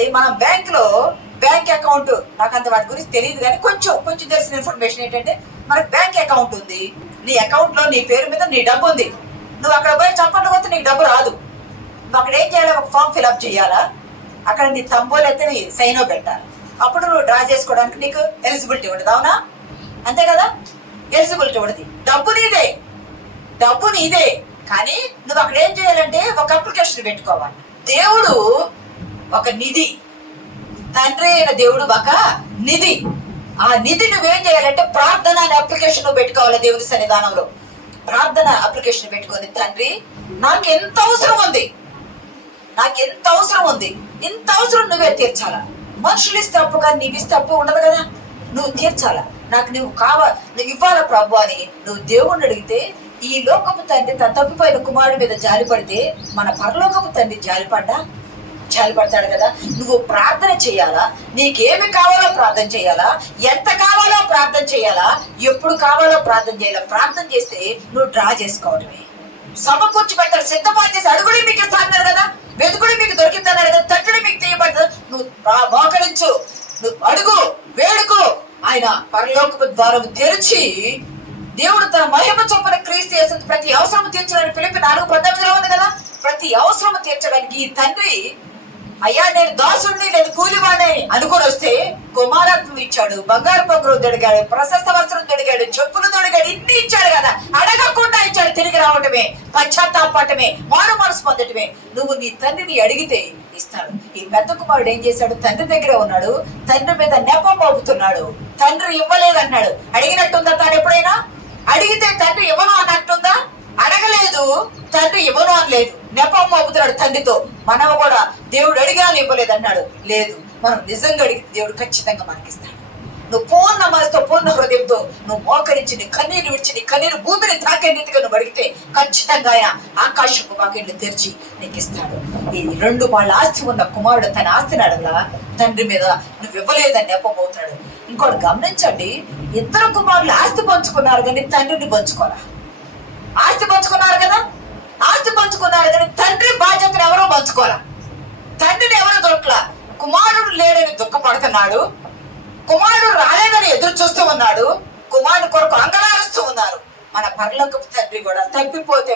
చూడండి, మనం bank account, నాకు అంత వాటి గురించి తెలియదు కానీ కొంచెం తెలిసిన ఇన్ఫర్మేషన్ ఏంటంటే, మనకు బ్యాంక్ అకౌంట్ ఉంది. నీ అకౌంట్ లో నీ పేరు మీద నీ డబ్బు ఉంది. నువ్వు అక్కడ పోయి చప్పట్లు కొడితే నీకు డబ్బు రాదు. నువ్వు అక్కడ ఏం చేయాలి? ఒక ఫామ్ ఫిల్అప్ చేయాలా, అక్కడ నీ తంబోలు అయితే నీ సైన్ పెట్టాలి. అప్పుడు నువ్వు డ్రా చేసుకోవడానికి నీకు ఎలిజిబిలిటీ ఉండదు. అవునా? అంతే కదా, ఎలిజిబిలిటీ ఉండదు. డబ్బు నీదే కానీ నువ్వు అక్కడ ఏం చేయాలంటే ఒక అప్లికేషన్ పెట్టుకోవాలి. దేవుడు ఒక నిధి, తండ్రి అయిన దేవుడు ఒక నిధి. ఆ నిధి నువ్వేం చేయాలంటే ప్రార్థన అనే అప్లికేషన్ నువ్వు పెట్టుకోవాలి. దేవుడి సన్నిధానంలో ప్రార్థన అప్లికేషన్ పెట్టుకొని, తండ్రి నాకు ఎంత అవసరం ఉంది, ఇంత అవసరం నువ్వే తీర్చాలా. మనుషులు ఇస్తే అప్పు కానీ నీకు ఇస్తే అప్పు ఉండదు కదా, నువ్వు తీర్చాలా. నాకు నువ్వు ఇవ్వాలా ప్రభు అని నువ్వు దేవుణ్ణి అడిగితే, ఈ లోకపు తండ్రి తన తప్పిపోయిన కుమారుడి మీద జాలిపడితే మన పరలోకపు తండ్రి జాలిపడతాడు కదా. నువ్వు ప్రార్థన చేయాలా, నీకేమి కావాలో ప్రార్థన చేయాలా, ఎంత కావాలో ప్రార్థన చేయాలా, ఎప్పుడు కావాలో ప్రార్థన చేయాలా. ప్రార్థన చేస్తే నువ్వు డ్రా చేసుకోవడమే. సమకూర్చి పెట్టాలి, సిద్ధపాటు చేసి అడుగుడి మీకు ఇస్తాను కదా, వెతుకుడి మీకు దొరికిందన్నాడు కదా, తట్టుడి మీకు తీయబడదు. నువ్వు మోకరించు, నువ్వు అడుగు, వేడుకో. ఆయన పరలోకపు ద్వారం తెరిచి, దేవుడు తన మహిమ చొప్పున క్రీస్తు యేసును ప్రతి అవసరం తీర్చడానికి, ఫిలిప్పీ 4:19 ఉంది కదా, ప్రతి అవసరం తీర్చడానికి ఈ తండ్రి, అయ్యా నేను దాసుడిని, నేను కూలివాడిని అనుకొని వస్తే కుమారత్వం ఇచ్చాడు, బంగారు పగురు దొడిగాడు, ప్రశస్త వస్త్రం దొడిగాడు, చెప్పులు దొడిగాడు, ఇన్ని ఇచ్చాడు కదా. అడగకుండా ఇచ్చాడు. తిరిగి రావటమే, పశ్చాత్తాపడటమే, మారు మనసు పొందటమే. నువ్వు నీ తండ్రిని అడిగితే ఇస్తాడు. ఈ పెద్ద కుమారుడు ఏం చేశాడు? తండ్రి దగ్గర ఉన్నాడు, తండ్రి మీద నెపం మోపుతున్నాడు. తండ్రి ఇవ్వలేదన్నాడు. అడిగినట్టుందా? తాను ఎప్పుడైనా అడిగితే తండ్రి ఇవ్వను అన్నట్టుందా? అడగలేదు, తండ్రి ఇవ్వను అనలేదు, నెపం మోపుతున్నాడు తండ్రితో. మనం కూడా దేవుడు అడిగాను ఇవ్వలేదు అన్నాడు. లేదు, మనం నిజంగా అడిగితే దేవుడు ఖచ్చితంగా మనకిస్తాడు. నువ్వు పూర్ణ మనసుతో, పూర్ణ హృదయంతో నువ్వు మోకరించి, నీ కన్నీరు విడిచి, నీ కన్నీరు భూమిని తాకే రీతిగా నువ్వు అడిగితే ఖచ్చితంగా ఆయన ఆకాశపు వాకిళ్ళు తెరిచి నీకు ఇస్తాడు. ఈ 2 వాళ్ళ ఆస్తి ఉన్న కుమారుడు తన ఆస్తిని అడగలా, తండ్రి మీద నువ్వు ఇవ్వలేదని నెప్పబోతున్నాడు. ఇంకోటి గమనించండి, 2 కుమారులు ఆస్తి పంచుకున్నారు కానీ తండ్రిని పంచుకోరా. ఆస్తి పంచుకున్నారు కదా, ఆస్తి పంచుకున్నారు కానీ తండ్రి బాధ్యతను ఎవరో పంచుకోరా. తండ్రిని ఎవరో దొరకలా. కుమారుడు లేడని దుఃఖపడుతున్నాడు, కుమారుడు రాలేదని ఎదురు చూస్తూ ఉన్నాడు, కుమారుడు కొరకు అంగలారుస్తూ ఉన్నారు. మన పరలోకపు తండ్రి కూడా తప్పిపోతే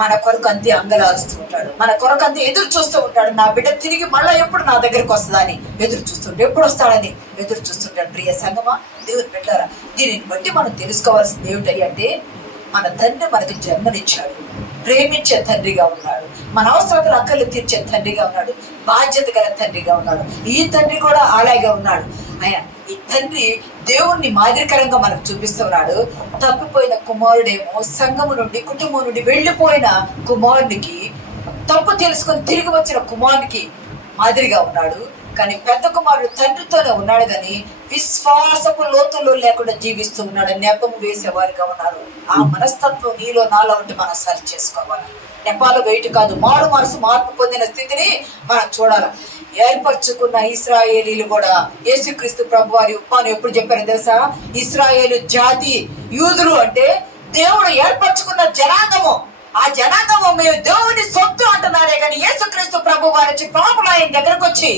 మన కొరకు అంతే అంగలారుస్తూ ఉంటాడు, మన కొరకు అంతే ఎదురు చూస్తూ ఉంటాడు. నా బిడ్డ తిరిగి మళ్ళీ ఎప్పుడు నా దగ్గరికి వస్తుందని ఎదురు చూస్తుంటాడు, ఎప్పుడు వస్తాడని ఎదురు చూస్తుంటాడు. ప్రియ సంగమా, దేవుని బిడ్డలారా, దీనిని బట్టి మనం తెలుసుకోవాల్సింది ఏమిటంటే, మన తండ్రి మనకి జన్మనిచ్చాడు, ప్రేమించే తండ్రిగా ఉన్నాడు, మన అవసరాలు అక్కర్లు తీర్చే తండ్రిగా ఉన్నాడు, బాధ్యత గల తండ్రిగా ఉన్నాడు. ఈ తండ్రి కూడా అలాగే ఉన్నాడు. ఈ తండ్రి దేవుణ్ణి మాదిరికరంగా మనకు చూపిస్తున్నాడు. తప్పిపోయిన కుమారుడేమో సంఘము నుండి, కుటుంబం నుండి వెళ్ళిపోయిన కుమారునికి, తప్పు తెలుసుకొని తిరిగి వచ్చిన కుమారునికి మాదిరిగా ఉన్నాడు. కానీ పెద్ద కుమారుడు తండ్రితోనే ఉన్నాడు కానీ విశ్వాసపు లోతుల్లో లేకుండా జీవిస్తూ ఉన్నాడు. నెపము వేసేవారిగా ఉన్నారు. ఆ మనస్తత్వం నీలో నాలో ఉంటే మనం సరి చేసుకోవాలి. నెపాలు వెయిట్ కాదు, మారు మనసు మార్పు పొందిన స్థితిని మనం చూడాలి. ఏర్పరచుకున్న ఇశ్రాయేలీలు కూడా యేసుక్రీస్తు ప్రభు వారి ఉప్మాను ఎప్పుడు చెప్పారో తెలుసా? ఇశ్రాయేలు జాతి, యూదులు అంటే దేవుడు ఏర్పరచుకున్న జనాంగము. ఆ జనాంగము మేము దేవుని సొత్తు అంటున్నారే కానీ యేసుక్రీస్తు ప్రభు వారి వచ్చి పాపులు ఆయన దగ్గరకు వచ్చి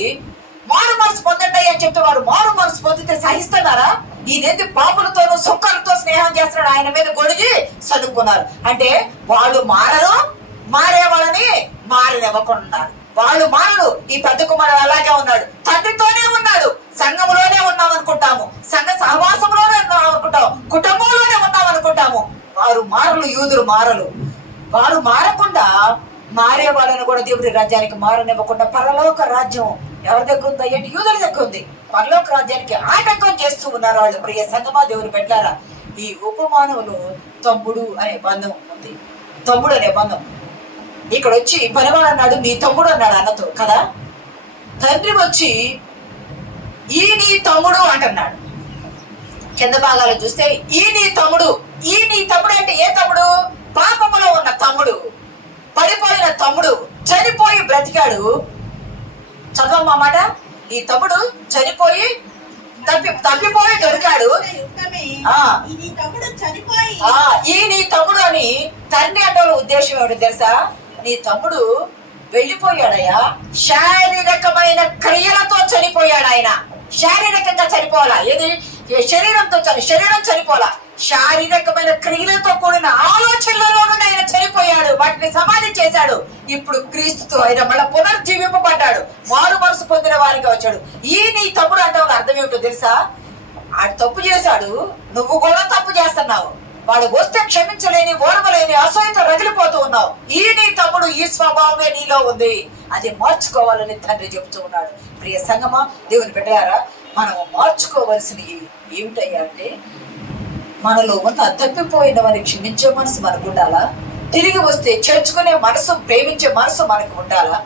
మారు మనసు పొందండి అని చెప్తే వారు మారు మనసు పొందితే సహిస్తున్నారా? ఈయనేది పాపులతోనూ సుక్కలతో స్నేహం చేస్తున్నాడు, ఆయన మీద గొడిగి చదువుకున్నారు. అంటే వాళ్ళు మారరు, మారే వాళ్ళని మారనివ్వకున్నారు. వాళ్ళు మారరు. ఈ పెద్ద కుమారుడు అలాగే ఉన్నాడు, తండ్రితోనే ఉన్నాడు, సంఘంలోనే ఉన్నాం అనుకుంటాము, సంఘ సహవాసంలోనే ఉన్నాం అనుకుంటాము, కుటుంబంలోనే ఉన్నాం అనుకుంటాము. వారు మారలు, యూదులు మారలు. వారు మారకుండా మారే వాళ్ళని కూడా దేవుడి రాజ్యానికి మారనివ్వకుండా పరలోక రాజ్యం ఎవరి దగ్గర ఉందా అంటే యూదుల దగ్గర ఉంది. పరలోక రాజ్యానికి ఆటంకం చేస్తూ ఉన్నారు వాళ్ళు. ప్రియ సంగమా, దేవుని పెట్టారా, ఈ ఉపమానంలో తమ్ముడు అనే బంధం ఉంది. తమ్ముడు అనే బంధం ఇక్కడ వచ్చి పనివాడు అన్నాడు, నీ తమ్ముడు అన్నాడు అన్నతో కదా. తండ్రి వచ్చి ఈ నీ తమ్ముడు అంటున్నాడు. కింద భాగాలు చూస్తే ఈ నీ తమ్ముడు అంటే ఏ తమ్ముడు? పాపములో ఉన్న తమ్ముడు, పడిపోయిన తమ్ముడు, చనిపోయి బ్రతికాడు. చదవమ్మా మాట. ఈ తమ్ముడు చనిపోయి తప్పిపోయి దొరికాడు. ఈ నీ తమ్ముడు అని తండ్రి అంటే ఉద్దేశం ఏమిటి తెలుసా? నీ తమ్ముడు వెళ్ళిపోయాడయ్యా. శారీరకమైన క్రియలతో చనిపోయాడు ఆయన. శారీరకంగా చనిపోవాలా, ఏది శరీరంతో శరీరం చనిపోలా, శారీరకమైన క్రియలతో కూడిన ఆలోచనలలో నుండి ఆయన చనిపోయాడు, వాటిని సమాధి చేశాడు. ఇప్పుడు క్రీస్తుతో ఆయన మళ్ళీ పునర్జీవింపబడ్డాడు, మారు మనసు పొందిన వారిగా వచ్చాడు. ఈ నీ తమ్ముడు అంటావు అర్థం ఏమిటో తెలుసా? ఆడు తప్పు చేశాడు, నువ్వు కూడా తప్పు చేస్తున్నావు. వాడు వస్తే క్షమించలేని, ఓర్వలేని అసూయతో రగిలిపోతూ ఉన్నావు. ఈ నీ తమ్ముడు ఈ స్వభావమే నీలో ఉంది, అది మార్చుకోవాలని తండ్రి చెబుతూ ఉన్నాడు. ప్రియ సంగమా, దేవుని బిడ్డలారా, మనం మార్చుకోవలసినవి ఏమిటయ్యా అంటే, మనలో ఉన్న తప్పిపోయినవని క్షమించే మనసు మనకు ఉండాలా, తిరిగి వస్తే చేర్చుకునే మనసు, ప్రేమించే మనసు మనకు ఉండాలా,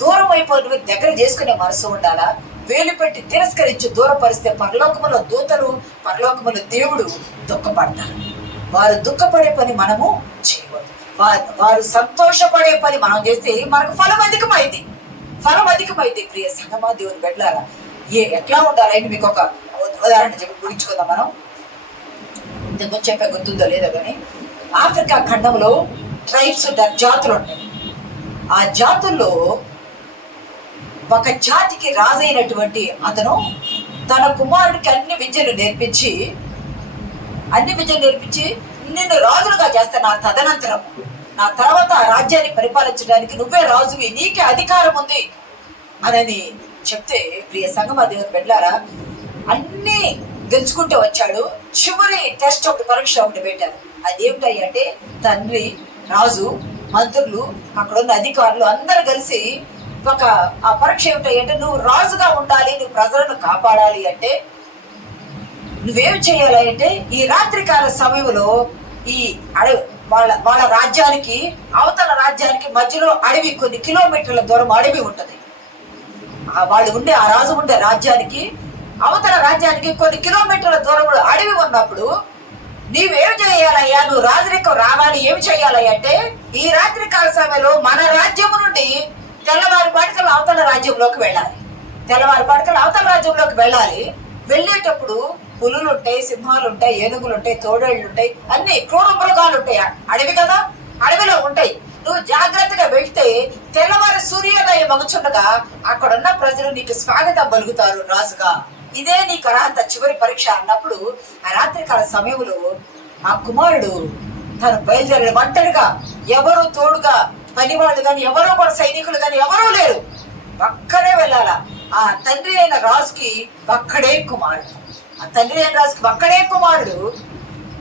దూరం అయిపోయినవి దగ్గర చేసుకునే మనసు ఉండాలా, వేలు పెట్టి తిరస్కరించి దూరపరిస్తే పరలోకములో దూతలు, పరలోకములో దేవుడు దుఃఖపడతారు. వారు దుఃఖపడే పని మనము చేయవద్దు. వారు సంతోషపడే పని మనం చేస్తే మనకు ఫలం అధికమైంది, ఫలం అధికమైంది. ప్రియ సంగమా, దేవుని బిడ్డలారా, ఎట్లా ఉండాలని మీకు ఒక ఉదాహరణ చెప్పి గురించుకుందాం. మనం ఇంతకుముందు చెప్పే గుర్తుందో లేదో కానీ, ఆఫ్రికా ఖండంలో ట్రైబ్స్ ఉంటారు, జాతులు ఉంటాయి. ఆ జాతుల్లో ఒక జాతికి రాజైనటువంటి అతను తన కుమారుడికి అన్ని విద్యలు నేర్పించి నిన్ను రాజులుగా చేస్తాను, నా తదనంతరం, నా తర్వాత ఆ రాజ్యాన్ని పరిపాలించడానికి నువ్వే రాజువి, నీకే అధికారం ఉంది అని చెప్తే, ప్రియ సంగమా, దేవుని బిడ్డలారా, అన్నీ గెలుచుకుంటూ వచ్చాడు. చివరి టెస్ట్ ఒకటి, పరీక్ష ఒకటి పెట్టారు. అదేమిటంటే, తండ్రి, రాజు, మంత్రులు, అక్కడ ఉన్న అధికారులు అందరూ కలిసి ఆ పరీక్ష ఏమిటంటే, నువ్వు రాజుగా ఉండాలి, నువ్వు ప్రజలను కాపాడాలి అంటే నువ్వేమి చేయాలి అంటే, ఈ రాత్రికాల సమయంలో ఈ అడవి వాళ్ళ రాజ్యానికి, అవతల రాజ్యానికి మధ్యలో అడవి, కొన్ని కిలోమీటర్ల దూరం అడవి ఉంటుంది. ఆ రాజు ఉండే రాజ్యానికి, అవతల రాజ్యానికి కొన్ని కిలోమీటర్ల దూరంలో అడవి ఉన్నప్పుడు నీవేం చేయాలయ్యా, నువ్వు రాజరికం రావాలి, ఏమి చేయాలి అంటే, ఈ రాత్రికాల సమయంలో మన రాజ్యము నుండి తెల్లవారి పాటికలు అవతల రాజ్యంలోకి వెళ్ళాలి, వెళ్ళేటప్పుడు పులులు ఉంటాయి, సింహాలు ఉంటాయి, ఏనుగులు ఉంటాయి, తోడేళ్లు ఉంటాయి, అన్ని క్రూర మృగాలు ఉంటాయి. అడవి కదా, అడవిలో ఉంటాయి. నువ్వు జాగ్రత్తగా వెళ్తే తెల్లవారి సూర్యోదయం మగుచుండగా అక్కడున్న ప్రజలు నీకు స్వాగతం పలుకుతారు రాజుగా. ఇదే నీకు అర్హత, చివరి పరీక్ష అన్నప్పుడు ఆ రాత్రికాల సమయంలో ఆ కుమారుడు తను బయలుదేరాడు ఒంటరిగా. ఎవరు తోడుగా, పనివాళ్ళు కానీ, ఎవరో కూడా సైనికులు కానీ ఎవరూ లేరు, ఒక్కడే వెళ్ళాలా. ఆ తండ్రి అయిన రాజుకి ఒక్కడే కుమారుడు.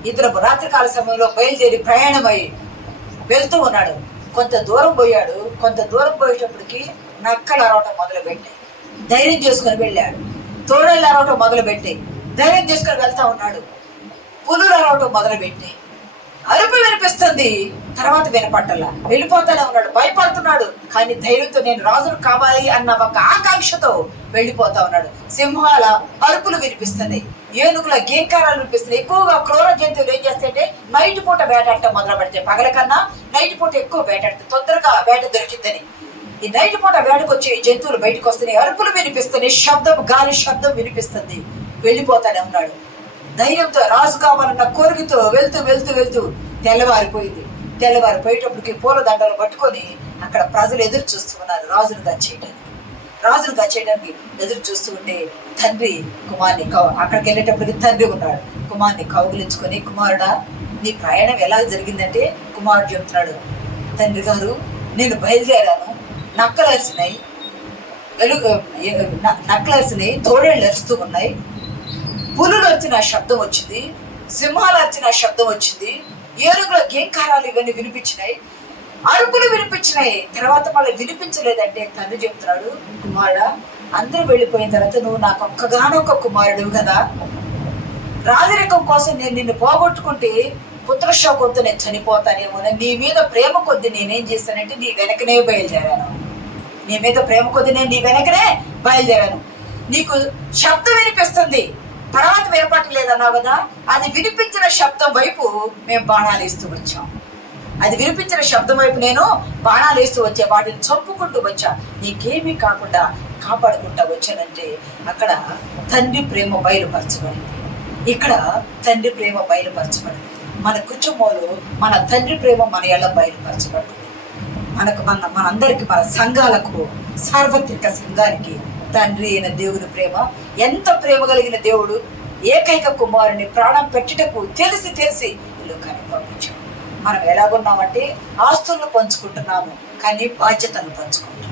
ఇద్దరు రాత్రికాల సమయంలో బయలుదేరి ప్రయాణమై వెళ్తూ ఉన్నాడు. కొంత దూరం పోయేటప్పటికి నక్కలు అరవటం మొదలుపెట్టాయి. ధైర్యం చేసుకుని వెళ్ళాడు. తోడేళ్ళు అరవటం మొదలుపెట్టాయి. ధైర్యం చేసుకుని వెళ్తా ఉన్నాడు. పులులు అరవటం మొదలుపెట్టాయి. అరుపు వినిపిస్తుంది, తర్వాత వినపట్టలా. వెళ్ళిపోతానే ఉన్నాడు, భయపడుతున్నాడు. కానీ ధైర్యంతో నేను రాజును కావాలి అన్న ఒక ఆకాంక్షతో వెళ్ళిపోతా ఉన్నాడు. సింహాల అరుపులు వినిపిస్తున్నాయి, ఏనుగుల గేంకారాలు వినిపిస్తున్నాయి. ఎక్కువగా క్రూర జంతువులు ఏం చేస్తాయంటే నైట్ పూట వేటాడటం మొదలు పెడతాయి. పగల కన్నా నైట్ పూట ఎక్కువ వేటాడుతాయి, తొందరగా వేట దొరికిందని. ఈ నైట్ పూట వేటకు వచ్చే జంతువులు బయటకు వస్తున్నాయి, అరుపులు వినిపిస్తున్నాయి, గాలి శబ్దం వినిపిస్తుంది. వెళ్ళిపోతానే ఉన్నాడు ధైర్యంతో, రాజు కావాలన్న కోరికతో వెళ్తూ తెల్లవారిపోయేటప్పటికి పూల దండలు పట్టుకొని అక్కడ ప్రజలు ఎదురు చూస్తూ ఉన్నారు రాజును గచ్చేయడానికి ఎదురు చూస్తూ ఉంటే, తండ్రి కుమార్ని అక్కడికి వెళ్ళేటప్పటికి తండ్రి ఉన్నాడు. కుమార్ని కౌగిలించుకొని, కుమారుడా నీ ప్రయాణం ఎలా జరిగిందంటే, కుమారుడు చెప్తున్నాడు, తండ్రి గారు నేను బయలుదేరాను, నక్కలరిసినాయి, తోడేళ్ళు అరుస్తూ ఉన్నాయి, పులులు వచ్చిన శబ్దం వచ్చింది, సింహాలు వచ్చిన శబ్దం వచ్చింది, ఏనుగుల గేంకారాలు ఇవన్నీ వినిపించినాయి, అరుపులు వినిపించినాయి. తర్వాత మళ్ళీ వినిపించలేదంటే తండ్రి చెప్తున్నాడు, కుమారుడా అందరూ వెళ్ళిపోయిన తర్వాత నువ్వు నాకు ఒక్కగానొక్క కుమారుడు కదా, రాజరికం కోసం నేను నిన్ను పోగొట్టుకుంటే పుత్రశోకంతో నేను చనిపోతానేమో, నీ మీద ప్రేమ కొద్ది నేనేం చేశానంటే నీ వెనకనే బయలుదేరాను. నీకు శబ్దం వినిపిస్తుంది, తర్వాత వినపట్టలేదన్నావు కదా, అది వినిపించిన శబ్దం వైపు మేము బాణాలు వేస్తూ వచ్చాం. నేను బాణాలు వేస్తూ వచ్చా, వాటిని చంపుకుంటూ వచ్చా, నీకేమీ కాకుండా కాపాడుకుంటా వచ్చానంటే అక్కడ తండ్రి ప్రేమ బయలుపరచబడింది. మన కుటుంబంలో మన తండ్రి ప్రేమ మన ఎలా బయలుపరచబడుతుంది. మనందరికి, మన సంఘాలకు, సార్వత్రిక సంఘానికి తండ్రి అయిన దేవుని ప్రేమ, ఎంత ప్రేమ కలిగిన దేవుడు ఏకైక కుమారుని ప్రాణం పెట్టుటకు తెలిసి ఈ లోకానికి పంపించాడు. మనం ఎలాగున్నామంటే ఆస్తులను పంచుకుంటున్నాము, కానీ బాధ్యతలను పంచుకుంటున్నాం.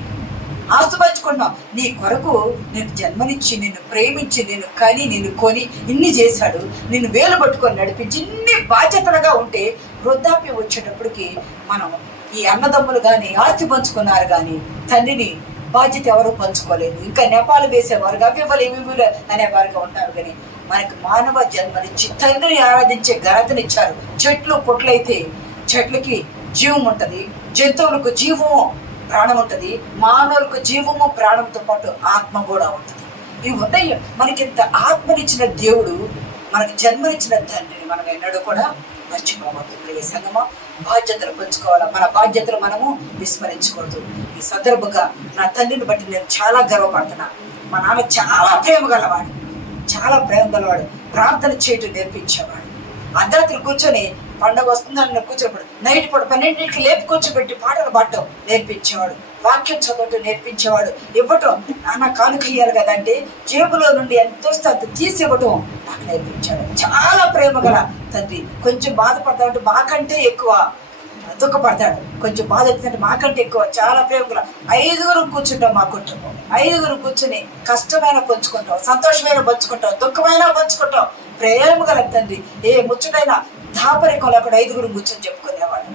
ఆస్తు పంచుకుంటున్నాం. నీ కొరకు నేను జన్మనిచ్చి, నిన్ను ప్రేమించి, నిన్ను కని, నిన్ను కొని ఇన్ని చేశాడు, నిన్ను వేలు పట్టుకొని నడిపించి ఇన్ని బాధ్యతలుగా ఉంటే వృద్ధాప్యం వచ్చేటప్పటికి మనం ఈ అన్నదమ్ములు కానీ ఆస్తి పంచుకున్నారు, కానీ తండ్రిని బాధ్యత ఎవరు పంచుకోలేదు. ఇంకా నెపాలు వేసేవారుగా ఇవ్వలు అనేవారుగా ఉంటారు. కానీ మనకి మానవ జన్మనిచ్చి తండ్రిని ఆరాధించే ఘనతనిచ్చారు. చెట్లు పొట్లయితే చెట్లకి జీవం ఉంటుంది, జంతువులకు జీవము ప్రాణం ఉంటుంది, మానవులకు జీవము ప్రాణంతో పాటు ఆత్మ కూడా ఉంటుంది. ఇవి ఉన్నాయి. మనకింత ఆత్మనిచ్చిన దేవుడు, మనకి జన్మనిచ్చిన తండ్రిని మనం ఎన్నడూ కూడా మర్చిపోవద్దు. ప్రియ సంగమా, బాధ్యతలు పంచుకోవాలా. మన బాధ్యతలు మనము విస్మరించకూడదు. ఈ సందర్భంగా నా తండ్రిని బట్టి నేను చాలా గర్వపడుతున్నాను. మా నాన్న చాలా ప్రేమ గలవాడు, ప్రార్థన చేయటం నేర్పించేవాడు. అర్ధరాత్రి కూర్చొని పండగ వస్తుందని కూర్చోబెడు, నైట్ పూట 12కి లేపు కూర్చోబెట్టి పాటలు పాడటం నేర్పించేవాడు, వాక్యం చదవటం నేర్పించేవాడు. ఇవ్వటం, నాన్న కానుక ఇయ్యాలి కదా అంటే జేబులో నుండి ఎంత వస్తే అంత తీసి ఇవ్వటం నాకు నేర్పించాడు. చాలా ప్రేమ గల తండ్రి. కొంచెం బాధపడతామంటే మాకంటే ఎక్కువ దుఃఖపడతాడు, కొంచెం బాధ అవుతుందంటే మాకంటే ఎక్కువ చాలా ప్రేమ గల. 5 కూర్చుంటాం, మా కుటుంబం 5 కూర్చుని కష్టమైన పంచుకుంటాం, సంతోషమైన పంచుకుంటాం, దుఃఖమైన పంచుకుంటాం. ప్రేమ గల తండ్రి. ఏ ముచ్చటైనా దాపరికం లేకుండా 5 కూర్చొని చెప్పుకునేవాడు.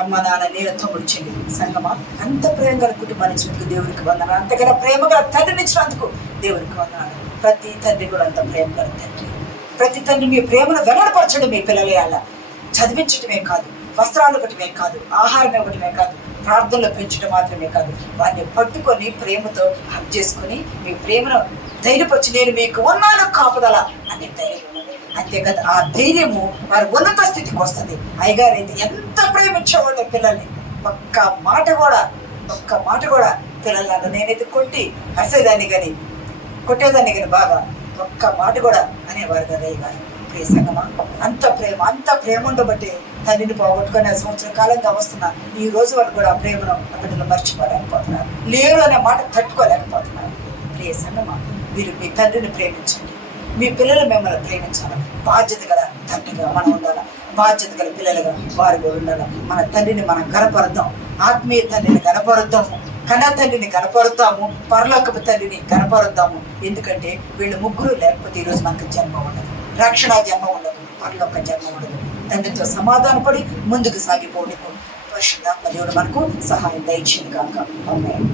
అమ్మ, నాన్న, నేను, తమ్ముడు, చెల్లి. సంగమా, అంత ప్రేమ గల కుటుంబాన్ని ఇచ్చినందుకు దేవునికి వందనాలు. అంతకన్నా ప్రేమ గల తండ్రిని ఇచ్చినందుకు దేవునికి వందనాలు. ప్రతి తండ్రి కూడా అంత ప్రేమ గల తండ్రి. ప్రతి తండ్రి మీ ప్రేమను వెల్లడపరచడం మీ పిల్లలే. అలా చదివించడమే కాదు, వస్త్రాలు ఇవ్వటమే కాదు, ఆహారం ఇవ్వటమే కాదు, ప్రార్థనలో పెంచడం మాత్రమే కాదు, వారిని పట్టుకొని ప్రేమతో హక్ చేసుకొని మీ ప్రేమను ధైర్యపరిచి నేను మీకు ఉన్నాను కాపుదల అనే ధైర్యం ఉన్నది. అంతేకాదు ఆ ధైర్యము వారి ఉన్నత స్థితికి వస్తుంది. అయ్యగారు అయితే ఎంత ప్రేమించేవాళ్ళు పిల్లల్ని. ఒక్క మాట కూడా పిల్లలను నేనైతే కొట్టేదాన్ని కానీ బాగా ఒక్క మాట కూడా అనేవారు కదా అయ్యగారు. ప్రియ సంగమా, అంత ప్రేమ ఉండబట్టి తండ్రిని పోగొట్టుకుని 5 సంవత్సరాల కాలంగా వస్తున్నారు. ఈ రోజు వరకు కూడా ఆ ప్రేమను బిడ్డలు మర్చిపోలేకపోతున్నారు, లేరు అనే మాట తట్టుకోలేకపోతున్నారు. ప్రియ సంగమా, మీరు మీ తండ్రిని ప్రేమించండి, మీ పిల్లలు మిమ్మల్ని ప్రేమించాలి. బాధ్యత గల తండ్రిగా మనం ఉండాలి, బాధ్యత గల పిల్లలుగా వారు కూడా ఉండాలి. మన తండ్రిని మనం కనపరుద్దాం, ఆత్మీయ తండ్రిని కనపరుద్దాము, కన్న తండ్రిని కనపరుద్దాము, పరలోకపు తండ్రిని కనపరుద్దాము. ఎందుకంటే వీళ్ళు ముగ్గురు లేకపోతే ఈరోజు మనకు జన్మ ఉండదు, రక్షణ జన్మ ఉండదు, పరలోక జన్మ ఉండదు. తండ్రితో సమాధానపడి ముందుకు సాగిపోవడానికి పరిశుద్ధాత్మ దేవుడు మనకు సహాయం దయచేయును గాక. ఆమేన్.